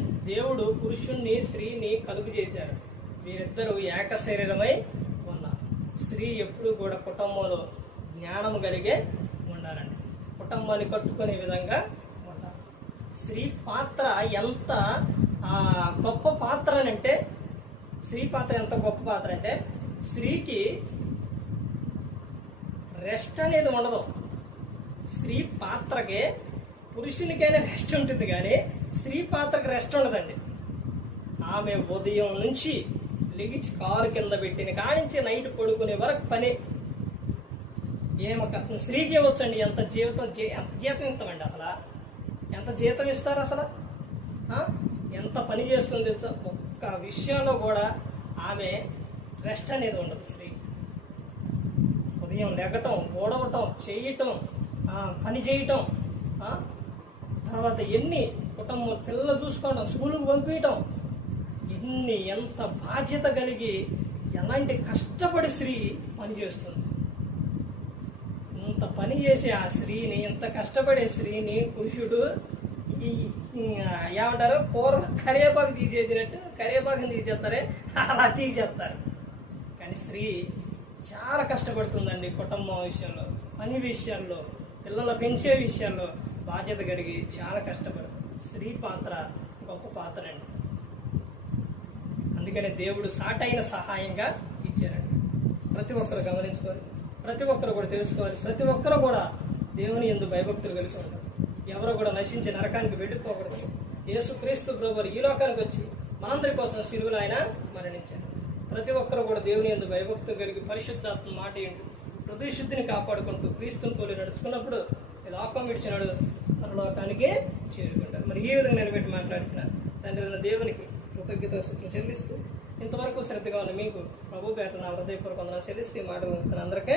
చేశాడండి. దేవుడు పురుషుణ్ణి స్త్రీని కలుగు చేశారు. వీరిద్దరూ ఏక శరీరమై ఉన్నారు. స్త్రీ ఎప్పుడు కూడా కుటుంబంలో జ్ఞానం కలిగే ఉండాలండి. కుటుంబాన్ని కట్టుకునే విధంగా ఉండాలి. స్త్రీ పాత్ర ఎంత గొప్ప పాత్ర అంటే, స్త్రీ పాత్ర ఎంత గొప్ప పాత్ర అంటే, స్త్రీకి రెస్ట్ అనేది ఉండదు. స్త్రీ పాత్రకి పురుషునికైనా రెస్ట్ ఉంటుంది, కానీ స్త్రీ పాత్రకు రెస్ట్ ఉండదండి. ఆమె ఉదయం నుంచి లెగిచి కారు కింద పెట్టిన కానించి నైట్ పడుకునే వరకు పని. స్త్రీకి ఇవ్వచ్చండి ఎంత జీతం ఇస్తామండి. అసలు ఎంత జీతం ఇస్తారు? అసలు ఎంత పని చేస్తుంది. ఒక్క విషయంలో కూడా ఆమె రెస్ట్ అనేది ఉండదు. స్త్రీ ఉదయం లెగటం, ఓడవటం, చేయటం, పని చేయటం, తర్వాత ఎన్ని కుటుంబం పిల్లలు చూసుకోవడం, స్కూలుకు పంపించటం, ఎంత బాధ్యత కలిగి ఎలాంటి కష్టపడి స్త్రీ పనిచేస్తుంది. ఇంత పని చేసే ఆ స్త్రీని, ఇంత కష్టపడే స్త్రీని పురుషుడు ఏమంటారు, పూర్వం కరివేపాకు తీసేసినట్టు కరివేపాకుని తీసేస్తారే అలా తీసేస్తారు. కానీ స్త్రీ చాలా కష్టపడుతుందండి. కుటుంబం విషయంలో, పని విషయాల్లో, పిల్లల పెంచే విషయాల్లో బాధ్యత కలిగి చాలా కష్టపడుతుంది. స్త్రీ పాత్ర గొప్ప పాత్ర అండి. అందుకనే దేవుడు సాటైన సహాయంగా ఇచ్చారండి. ప్రతి ఒక్కరు గమనించుకోవాలి, ప్రతి ఒక్కరు కూడా తెలుసుకోవాలి. ప్రతి ఒక్కరు కూడా దేవుని యందు భయభక్తులు కలిగి ఉంటారు. ఎవరు కూడా నశించి నరకానికి వెళ్ళిపోకూడదు. యేసుక్రీస్తు ప్రభువు ఈ లోకానికి వచ్చి మనందరి కోసం శిలువలో ఆయన మరణించారు. ప్రతి ఒక్కరు కూడా దేవుని యందు భయభక్తులు కలిగి పరిశుద్ధాత్మ మాట ఏంటి హృదయ శుద్ధిని కాపాడుకుంటూ క్రీస్తుని పోలి నడుచుకున్నప్పుడు ఈ లోకం విడిచినాడు పరలోకానికి చేరుకుంటారు. మరి ఈ విధంగా నిలబెట్టి మాట్లాడుతున్న తండ్రి దేవునికి కృతజ్ఞతాస్తుతులు చెల్లిస్తూ, ఇంతవరకు శ్రద్ధగా ఉన్న మీకు ప్రభు పేట నా హృదయపూర్వక వందనాలు చెల్లిస్తూ ఈ మాటలు అందరికీ